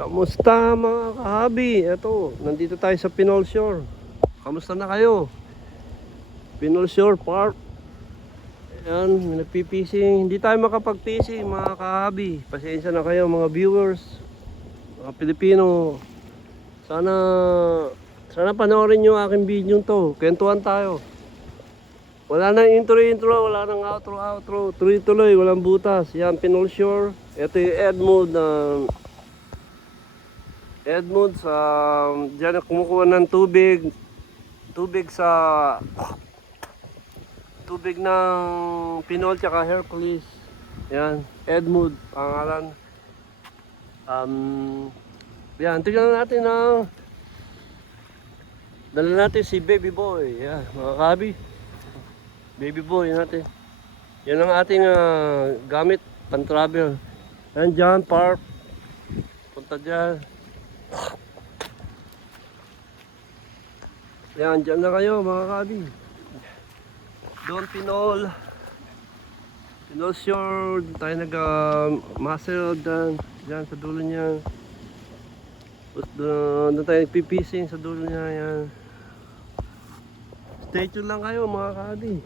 Kamusta mga kahabi? Eto, nandito tayo sa Pinol Shore. Kamusta na kayo? Pinol Shore Park. Ayan, may nagpipising. Hindi tayo makapag-fishing mga kahabi. Pasensya na kayo mga viewers, mga Pilipino. Sana panoorin nyo aking video to. Kwentuhan tayo. Wala nang intro, wala nang outro. Tuloy-tuloy, walang butas. Yan, Pinol Shore. Ito yung Edmund sa diyan kumukuha ng tubig sa tubig ng Pinol tsaka Hercules. Yan, Edmund pangalan. Yan, tignan natin ang dala natin si Baby Boy. Yan, mga kabi. Baby Boy natin. Yan ang ating gamit pan-travel. Yan dyan, park. Punta dyan. Yan, dyan na kayo mga kabi. Doon Pinol Shore. Tayo nag-muscle dyan sa dulo niya. Doon tayo nagpipising sa dulo niya. Yan. Stay tuned lang kayo mga kabi.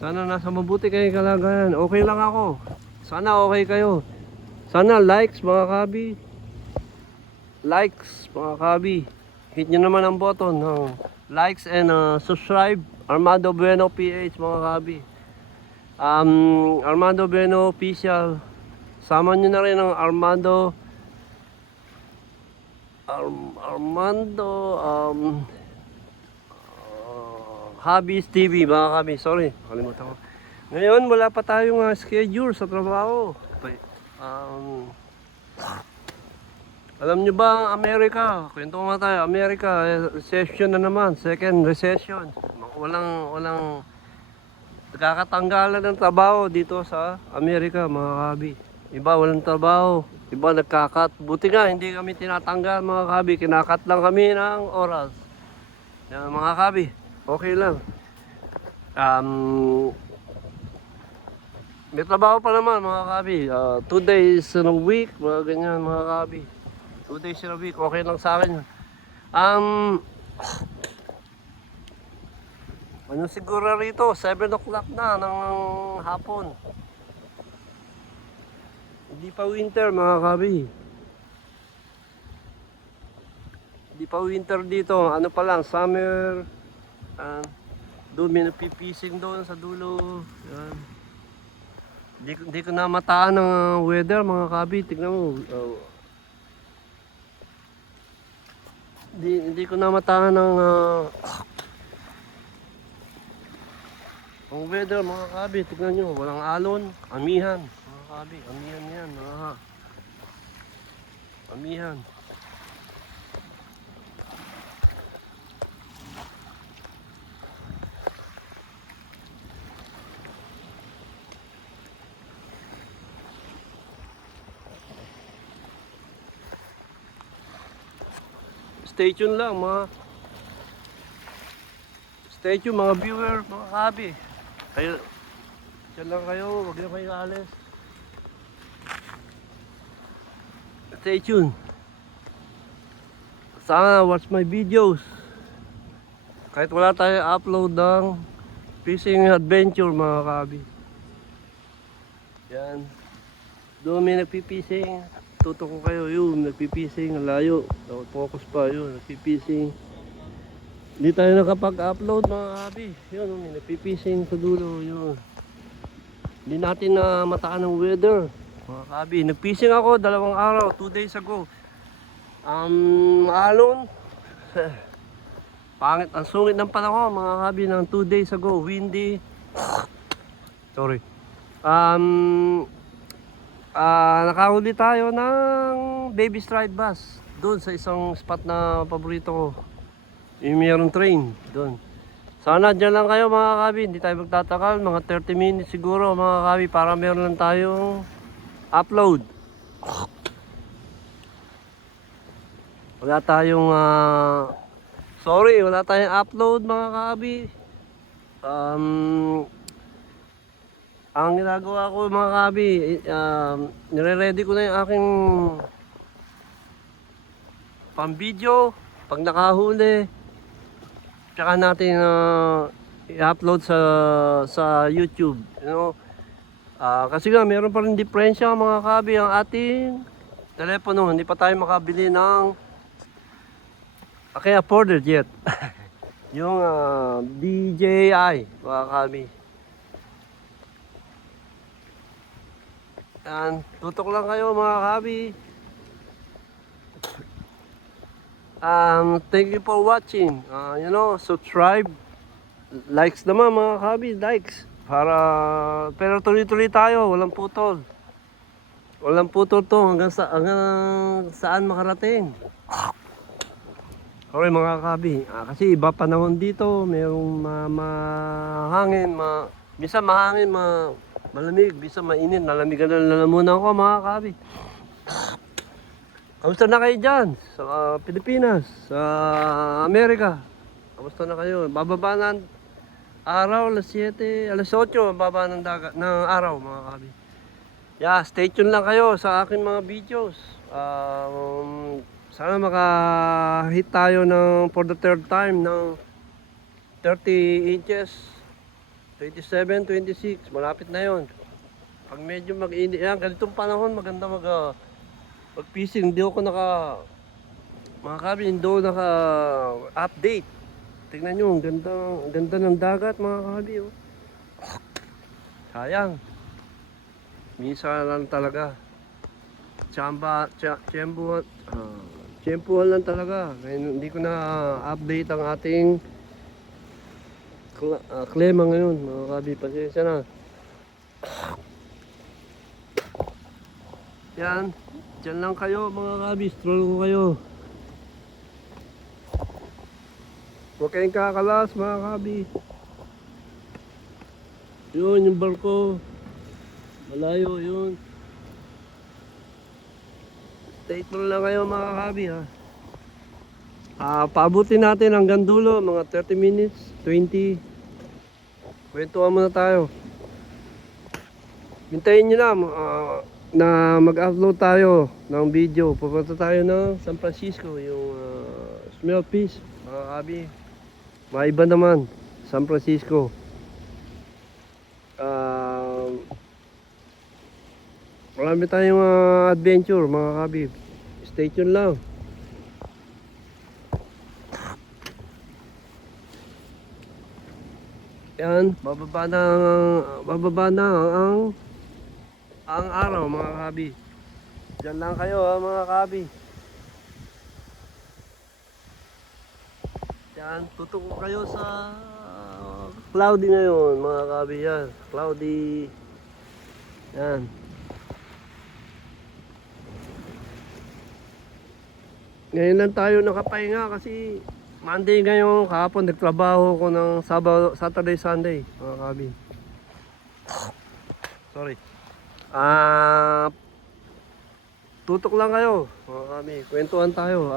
Sana nasa mabuti kayong kalagayan. Okay lang ako. Sana okay kayo. Sana likes mga kabi. Likes mga kabi. Hit nyo naman ang button ng likes and subscribe. Armando Bueno PH mga kabi. Armando Bueno Official. Sama nyo na rin ang Hobbies TV mga kabi. Sorry, kalimutan ko. Ngayon wala pa tayong schedule sa trabaho. Alam nyo ba ang Amerika? Kwento nga tayo, Amerika, recession na naman, second recession. Walang nagkakatanggalan ng trabaho dito sa Amerika mga kabi. Iba walang trabaho, iba nagkakat. Buti nga hindi kami tinatanggal mga kabi, kinakat lang kami ng oras. Yan, mga kabi, okay lang. May trabaho pa naman mga kabi, 2 days in a week, mga ganyan mga kabi. 2 days in a week, okay lang sa akin. Ano siguro rito, 7 o'clock na ng hapon. Hindi pa winter mga kabi. Hindi pa winter dito, ano pa lang, summer. Doon may napipising doon sa dulo. Yan. Hindi ko na mataan ng weather mga kabi, tignan mo. Hindi ko na matahan ng ang weather mga kabi. Tignan nyo, walang alon, amihan mga kabi, amihan yan amihan. Stay tuned lang mga viewer, mga kabi. Kayo, dyan lang kayo, huwag na kayo alis. Stay tuned. Sana watch my videos. Kahit wala tayo upload ng fishing adventure mga kabi. Yan. Doon may nagpipising. Tuto ko kayo yun, nagpipising, layo. Focus pa yun, nagpipising. Hindi tayo nakapag-upload mga kabi. Yun, may nagpipising sa dulo, yun. Hindi natin na mataan ng weather mga kabi. Nagpising ako 2 araw, 2 days ago. Alon. Pangit, ang sungit ng panahon mga kabi ng 2 days ago. Windy. Sorry. Nakahuli tayo ng baby striped bass doon sa isang spot na paborito ko. Yung mayroong train doon. Sana dyan lang kayo mga kabi, hindi tayo magtatakal, mga 30 minutes siguro mga kabi, para meron lang tayong upload. Wala tayong wala tayong upload mga kabi. Ang ginagawa ko mga kabi, nire-ready ko na yung aking pang video, pag nakahuli, tsaka natin i-upload sa YouTube, you know. Kasi nga meron pa rin diferensya mga kabi ang ating telepono, hindi pa tayo makabili ng afforded yet. Yung DJI mga kabi. Yan, tutok lang kayo mga kabi. Thank you for watching. You know, subscribe, likes naman mga kabi, likes. Pero tuloy-tuloy tayo, walang putol. Walang putol to hanggang saan makarating. Okay mga kabi, kasi iba panahon dito, mayroong mahangin, bisa mahangin, malamig, bisa mainit, nalamigan na lalamunan ko mga kabi. Kamusta na kayo dyan sa Pilipinas, sa Amerika? Kamusta na kayo? Bababa na araw, alas 7, alas 8, bababa ng araw mga kabi. Yeah, stay tuned lang kayo sa aking mga videos. Sana maka-hit tayo for the third time ng 30 inches, 27, 26, malapit na yon. Pag medyo mag-init yan, ganitong panahon maganda mag-fishing. Hindi ako mga kabi, hindi ako naka-update. Tingnan nyo, ang ganda ng dagat mga kabi. Oh. Sayang. Minsan lang talaga. Tiyempuhan lang talaga. Ngayon, hindi ko na-update ang ating klema ngayon mga kabi. Pasensya na. Yan. Diyan lang kayo mga kabi. Stroll ko kayo. Huwag kayong kakalas mga kabi. Yun yung barko. Malayo yun. Stay tuned lang kayo mga kabi ha. Paabutin natin hanggang dulo. Mga 30 minutes, 20. Kwentuhan muna tayo. Hintayin nyo na mag-upload tayo ng video. Pupunta tayo ng San Francisco, yung smell fish mga kabi. Maiba naman San Francisco. Marami tayong adventure mga kabi. Stay tuned lang. Yan, bababa na ang araw mga kabi. Diyan lang kayo mga kabi. Yan, tutok ko kayo sa cloudy ngayon mga kabi. Yan, cloudy. Yan. Ngayon lang tayo nakapahinga kasi Monday ngayon, kahapon nagtrabaho ko ng Saturday, Sunday mga kabi. Sorry. Tutok lang kayo mga kabi. Kwentuhan tayo.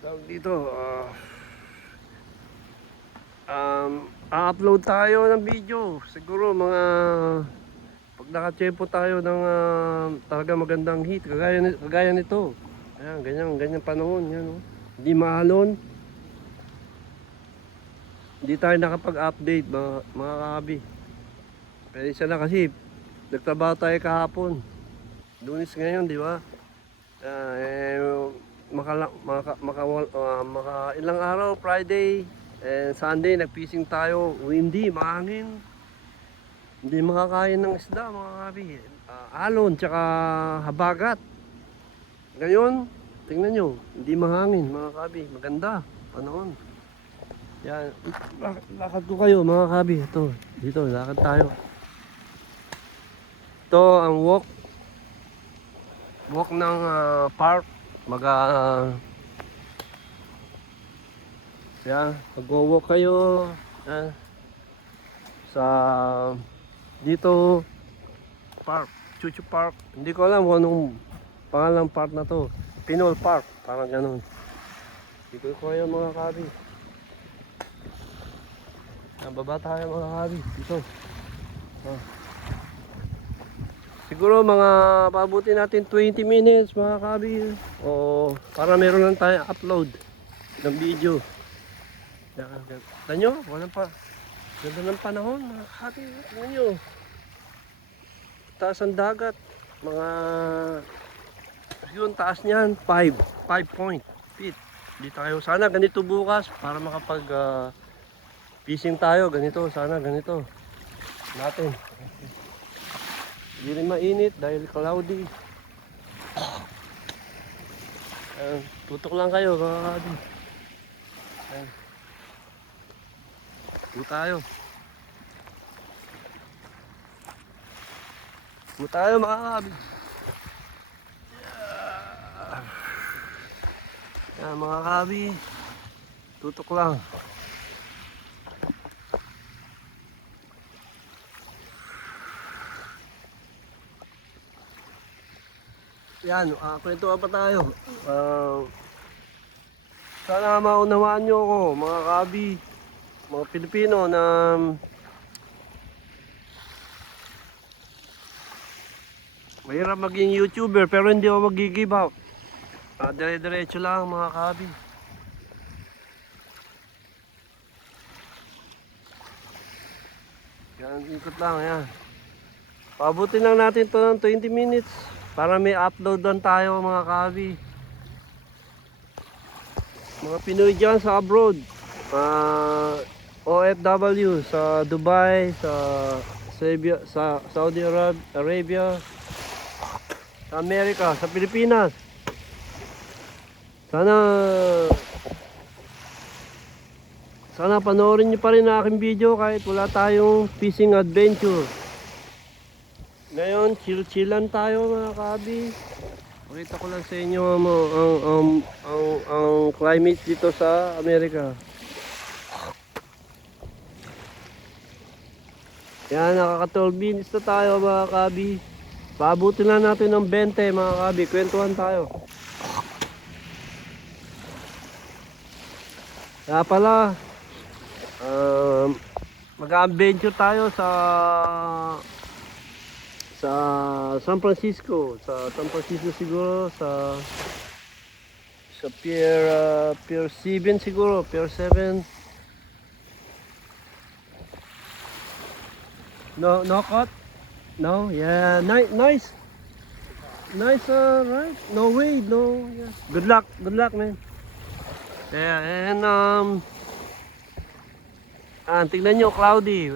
Tawag dito. Upload tayo ng video. Siguro mga pag nakatsempo tayo ng talaga magandang heat, kagaya nito. Ayan, ganyan panahon, yan oh. Hindi maalon. Hindi tayo nakapag-update mga kabi. Pero isa na kasi nagtrabaho tayo kahapon. Lunes ngayon, di ba? Ilang araw, Friday and Sunday nagfishing tayo. Windy, mahangin. Hindi makakain ng isda mga kabi. Alon tsaka habagat. Ngayon, tingnan nyo, hindi mahangin mga kabi. Maganda, panahon. Yan, lakad ko kayo mga kabi. Ito, dito, lakad tayo. Ito ang walk ng park. Yan, mag-walk kayo. Yan, sa dito park, Chuchu Park. Hindi ko alam kung anong pangalang park na to. Pinol Park, parang ganun. Dito ko kayo mga kabi. Baba tayo mga kabi. Dito. Siguro mga pabuti natin 20 minutes mga kabi. O para meron lang tayo upload ng video. Tignan nyo, walang pa. Ganda ng panahon mga kabi. Tignan nyo. Taas ang dagat. Mga yun, taas niyan 5 feet. Di tayo sana ganito bukas para makapag fishing tayo ganito, sana ganito natin. Hindi rin mainit dahil cloudy. Tutok lang kayo mga kabi. Tayo. Tayo mga kabi. Yan mga kabi. Tutok lang. Yan, kwentuhan pa tayo. Sana maunawaan nyo ako, mga kabi, mga Pilipino na mahirap maging YouTuber pero hindi ako mag-give up. Dire-diretso lang mga kabi. Yan, ikot lang yan. Pabutin lang natin to ng 20 minutes para may upload lang tayo mga kabi. Mga Pinoy dyan sa abroad, OFW sa Dubai, sa Saudi Arabia, sa Amerika, sa Pilipinas. Sana panoorin niyo pa rin ang aking video kahit wala tayong fishing adventure. Ngayon, chill-chillan tayo mga kabi. Pakita ko lang sa inyo ang climate dito sa Amerika. Yan, nakaka-12 minutes na tayo mga kabi. Paabutin na natin ng 20 mga kabi. Kwentuhan tayo. Kaya pala, mag-adventure tayo sa San Francisco. Sa San Francisco siguro, sa Pier 7 siguro, Pier 7. No cut? No? Yeah, nice. Nice, right? No way, no. Yeah. Good luck, man. Yeah, and tignan nyo, cloudy.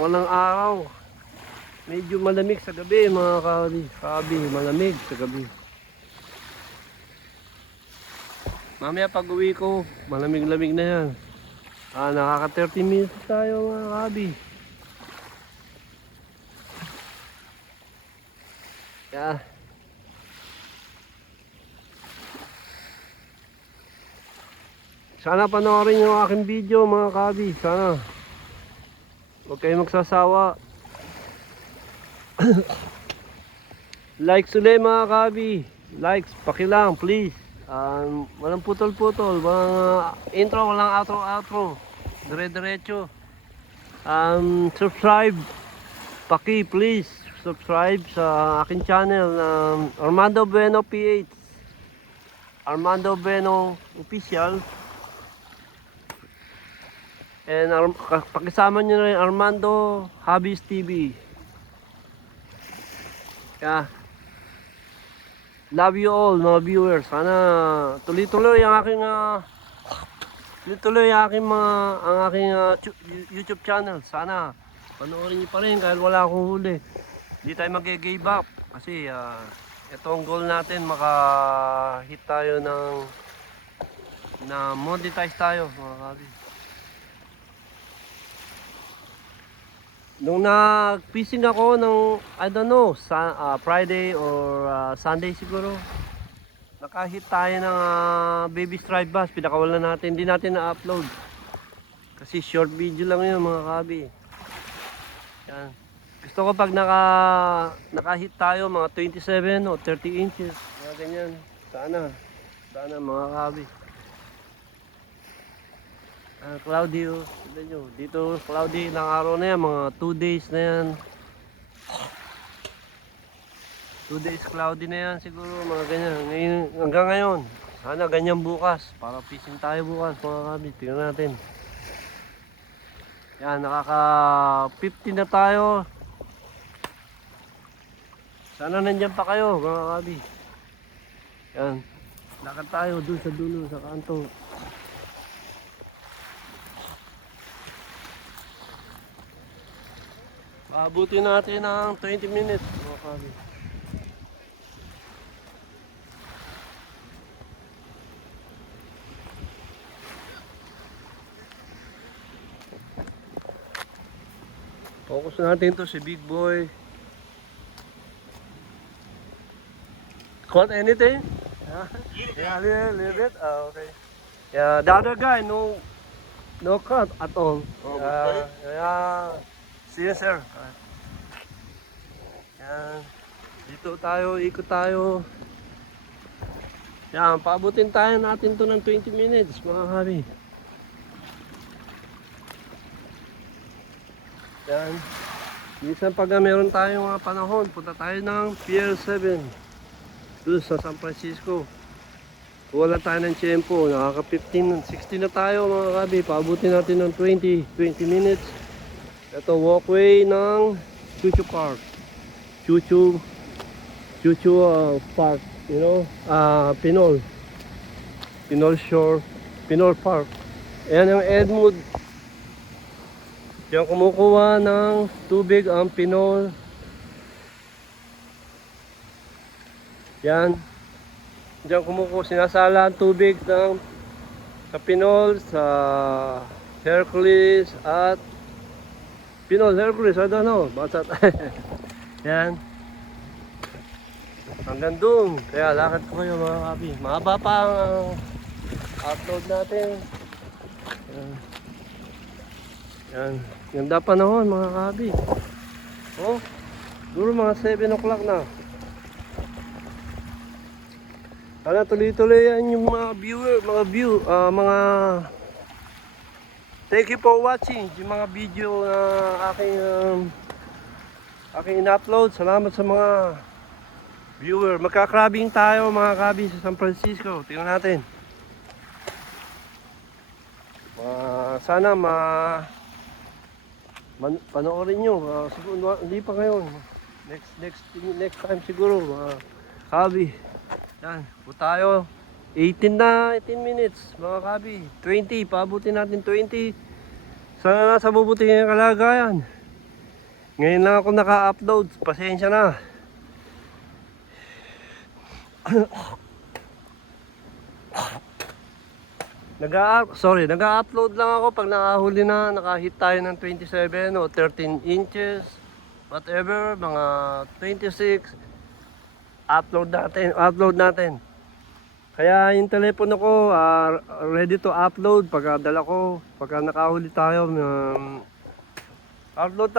Walang araw. Medyo malamig sa gabi mga kabi, malamig sa gabi. Mamaya pag uwi ko, malamig-lamig na yan. Nakaka 30 minutes tayo mga kabi. Yeah. Sana panoorin yung aking video mga kabi. Sana huwag kayong magsasawa. Likes ulit mga kabi. Likes, pakilang please. Walang putol-putol. Mga intro, walang outro. Dire-diretso. Subscribe. Please. Subscribe sa aking channel Armando Bueno PH. Armando Bueno Official. And pakisama nyo na rin Armando Hobbies TV. Yeah. Love you all mga viewers. Sana tuloy-tuloy ang aking YouTube channel. Sana panoorin niyo pa rin kahit wala akong huli. Hindi tayo mag-give up kasi ito ang goal natin, maka-hit tayo na monetize tayo mga kabi. Nung nag-fishing ako ng, I don't know, Friday or Sunday siguro, nakahit tayo ng baby striped bass. Pinakawalan natin, hindi natin na-upload. Kasi short video lang yun mga kabi. Yan. Gusto ko pag nakahit tayo mga 27 o 30 inches. Mga ganyan. Sana mga kabi. Cloudy oh. Tignan nyo. Dito cloudy ng araw na yan. Mga 2 days na yan. 2 days cloudy na yan siguro, mga ganyan. Ngayon, hanggang ngayon. Sana ganyan bukas. Para fishing tayo bukas mga kabi. Tingnan natin. Yan, nakaka 50 na tayo. Sana nandyan pa kayo mga kabi. Yan. Lakad tayo dun sa dulo, sa kanto. Maabuti natin ng 20 minutes mga kabi. Focus natin to si Big Boy. Caught anything? Yeah, little bit. Okay. Yeah, the other guy, no cut at all. Yeah. See you, sir. Yan. Dito tayo, ikot tayo. Yan, paabutin tayo natin to ng 20 minutes, mga kabi. Yan. Minsan pag meron tayong mga panahon, punta tayo ng Pier 7 doon sa San Francisco. Wala tayo ng tiyempo, nakaka 15, 16 na tayo mga kabi. Paabutin natin ng 20 minutes. Ito walkway ng Chuchu Park. Chuchu Park, you know, Pinol Shore, Pinol Park. Ayan yung Edmund. Diyan kumukuha ng tubig ang Pinol. Yan. Diyan kumukuha, sinasala ang tubig ng sa Pinol, sa Hercules at Pinol, Hercules, I don't know. Basta yan. Hanggang doon. Kaya lakad ko kayo mga kabi. Mahaba pa ang upload natin. Yan. Yan. Ganda panahon mga kabi. Oh, duro mga 7 o'clock na. Sana tuloy-tuloy yan yung mga viewer, mga thank you for watching yung mga video na aking in-upload. Salamat sa mga viewer. Magka-crabbing tayo mga kabi sa San Francisco. Tingnan natin. Sana panoorin nyo. Siguro hindi pa ngayon. Next time siguro mga kabi. Yan, po tayo. 18 minutes mga kabi. 20, paabutin natin 20. Sana nasa mabuti ng kalagayan. Ngayon lang ako naka-upload. Pasensya na. Nag-upload lang ako pag nakahuli na, nakahit tayo ng 27 o 13 inches. Whatever, mga 26. Upload natin. Kaya yung telepono ko ready to upload pagka dala ko, pagka nakahuli tayo, upload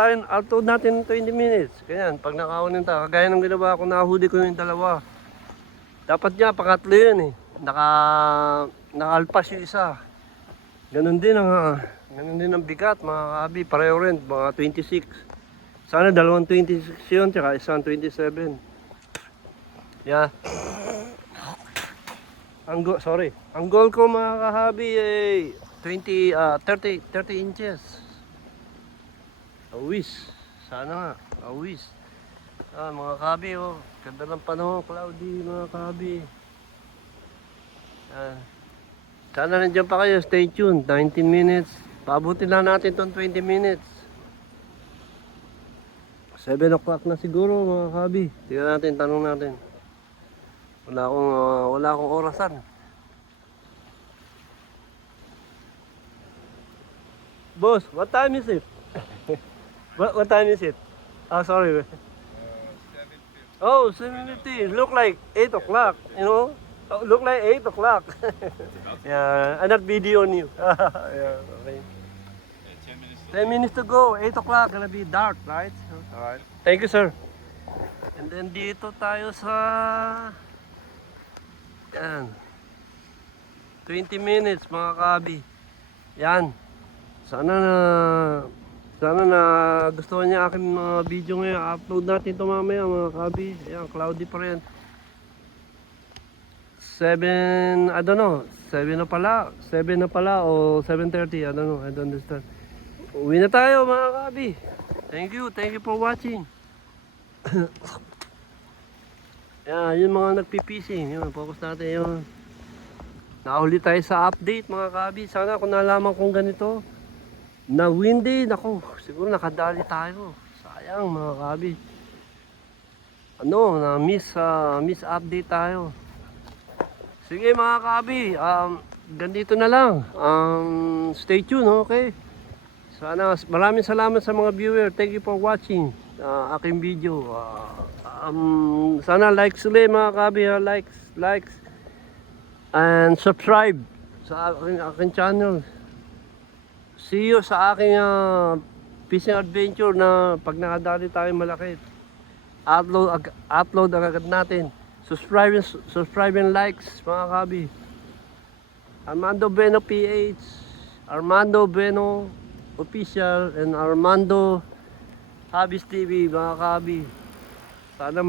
natin 20 minutes. Ganyan, pag nakahuli tayo, kagaya ng ginawa ko, nahuli ko yung dalawa. Dapat nga pangatlo yun eh. Nakalpas yung isa. Ganun din ang bigat mga kabi, pareho rin, mga 26. Sana dalawang 26 yun, tsaka isang 27. Yeah. Ang goal ko mga kahabi ay 30 inches. Awis. Sana nga, awis. Mga kahabi, oh, ganda ng panahon, cloudy mga kahabi. Sana nandiyan pa kayo, stay tuned. 19 minutes. Paabutin lang natin itong 20 minutes. 7 o'clock na siguro mga kahabi. Tingnan natin, tanong natin. Wala akong orasan. Boss, what time is it? what time is it? Oh, sorry. 7:50. Oh, 7:50. Look like 8 o'clock, you know? Look like 8 o'clock. Yeah, I'm not video on you. Yeah, okay. 10 minutes to go. 8 o'clock, gonna be dark, right? Alright. Thank you, sir. And then dito tayo sa... Yan. 20 minutes mga kabi. Yan. Sana Sana na gustuhan niya aking mga video ngayon. Upload natin ito mamaya mga kabi. Ayan, cloudy pa rin. 7, I don't know. 7 na pala. 7 na pala o 7:30. I don't know. I don't understand. Uwi na tayo mga kabi. Thank you. Thank you for watching. Ayan, yung mga nagpipising. Yun, focus natin yun. Nakahuli tayo sa update mga kabi. Sana kung nalaman kong ganito na windy, nako, siguro nakadali tayo. Sayang mga kabi. Ano, na miss update tayo. Sige mga kabi, ganito na lang. Stay tuned, okay? Sana, maraming salamat sa mga viewer. Thank you for watching aking video. Sana likes ulit mga kabi, likes and subscribe sa aking channel. See you sa aking fishing adventure na pag nakadali tayo malaki. Upload agad natin. Subscribe and likes mga kabi. Armando Bueno PH, Armando Bueno Official, and Armando Habis TV mga kabi. Sana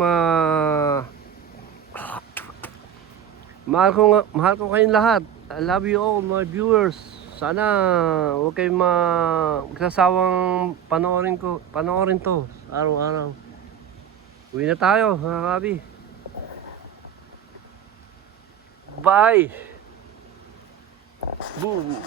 mahal ko kayong lahat. I love you all my viewers. Sana huwag kayong magsasawang panoorin to araw-araw. Uwi na tayo mga kabi. Bye. Boom.